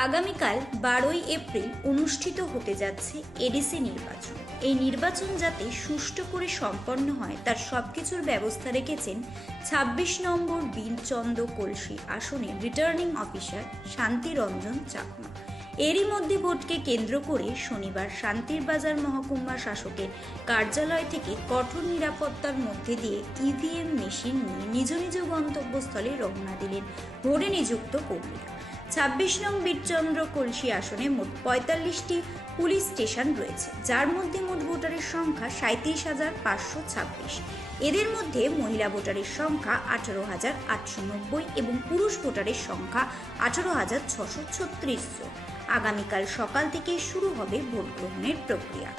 আগামীকাল 12ই এপ্রিল অনুষ্ঠিত হতে যাচ্ছে এডিসি নির্বাচন। এই নির্বাচন যাতে সুষ্ঠু করে সম্পন্ন হয় তার সবকিছুর ব্যবস্থা রেখেছেন 26 নম্বর বীরচন্দ্র কলসি আসনের রিটার্নিং অফিসার শান্তিরঞ্জন চাকমা। এরই মধ্যে ভোটকে কেন্দ্র করে শনিবার শান্তির বাজার মহকুমা শাসকের কার্যালয় থেকে কঠোর নিরাপত্তার মধ্যে দিয়ে ইভিএম মেশিন নিয়ে নিজ নিজ গন্তব্যস্থলে রওনা দিলেন ভোটে নিযুক্ত কর্মীরা। 26 নং বীরচন্দ্র কলসি আসনে মোট 45টি পুলিশ স্টেশন রয়েছে, যার মধ্যে মোট ভোটারের সংখ্যা 37,526। এদের মধ্যে মহিলা ভোটারের সংখ্যা 18,890 এবং পুরুষ ভোটারের সংখ্যা 18,636 জন। আগামীকাল সকাল থেকে শুরু হবে ভোট গ্রহণের প্রক্রিয়া।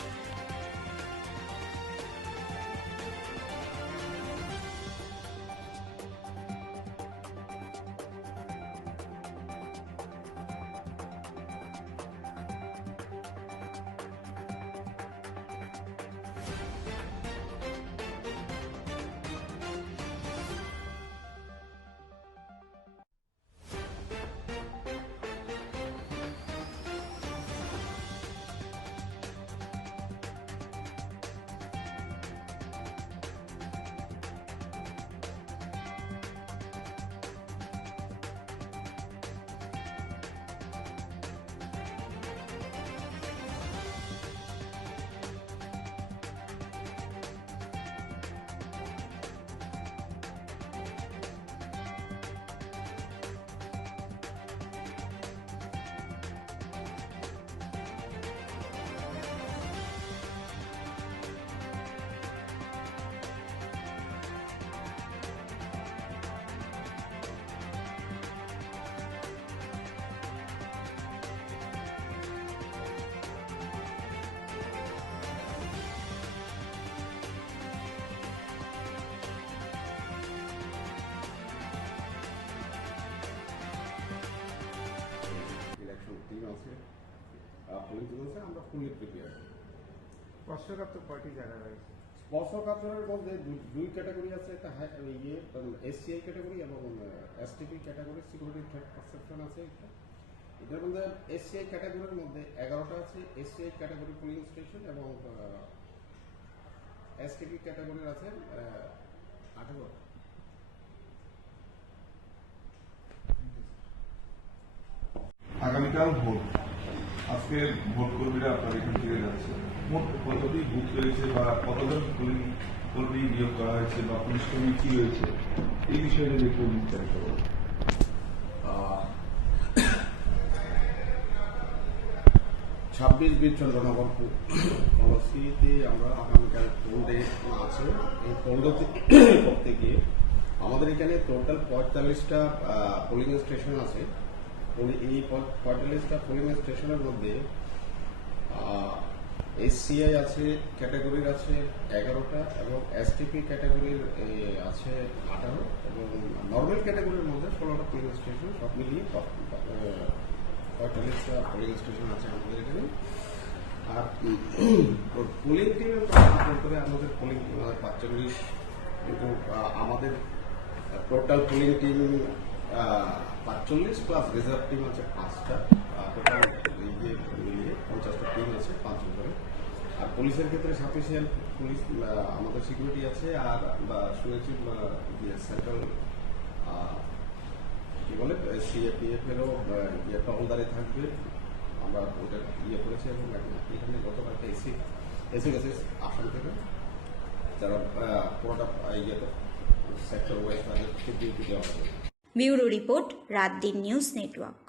পুলিশ বলছে আমরা ফুলি প্রিপেয়ার। স্পর্শকাতর কয়টি জায়গা রয়েছে? স্পর্শকাতরের মধ্যে দুই ক্যাটাগরি আছে, একটা এসসিআই ক্যাটাগরি এবং STP category security threat perception আছে একটা। এটার মধ্যে এসসিআই ক্যাটাগরির মধ্যে 11টা আছে এসসিআই ক্যাটাগরি পুলিং স্টেশন এবং এসটিপি ক্যাটাগরির আছে 18টা। আগামীকাল ভোট, আজকে ভোট কর্মীরা আপনার এখান থেকে যাচ্ছে। মোট কতটি বুথ রয়েছে বা কতজন কর্মী নিয়োগ করা হয়েছে বা পুলিশ কর্মী কি রয়েছে এই বিষয়ে যদি একটু বিস্তারিত বলেন। 26 বীরচন্দ্রনগর পলিসিতে আমরা আগামীকাল পোল ডে আছে। এই পোল ডে করতে গিয়ে আমাদের এখানে টোটাল 45টা পোলিং স্টেশন আছে। এই 45টা পোলিং স্টেশনের মধ্যে এসসিআই আছে ক্যাটাগরির আছে 11টা এবং এসটিপি ক্যাটাগরির আছে 18 এবং নর্মাল ক্যাটাগরির মধ্যে 16টা পোলিং স্টেশন, সব মিলিয়ে 45টা পোলিং স্টেশন আছে আমাদের এখানে। আর পোলিং টিমের করে আমাদের পোলিং 45, কিন্তু আমাদের total polling team 45 plus reserve team আছে 5টা। টোটাল মিলিয়ে 50টা টিম আছে 5 জন করে। আর পুলিশের ক্ষেত্রে সাফিসিয়েন্ট পুলিশ আমাদের সিকিউরিটি আছে। আর শুনেছি সেন্ট্রাল কি বলে সিএপিএফ এরও টহলদারি থাকবে। আমরা ওটা করেছি এবং এখানে গতকালকে এসে গেছে আসাম থেকে, যারা পুরোটা সেক্টর ওয়াইজ তাদের ডিউটি দেওয়া হবে। ব্যুরো রিপোর্ট, রাত দিন নিউজ নেটওয়ার্ক।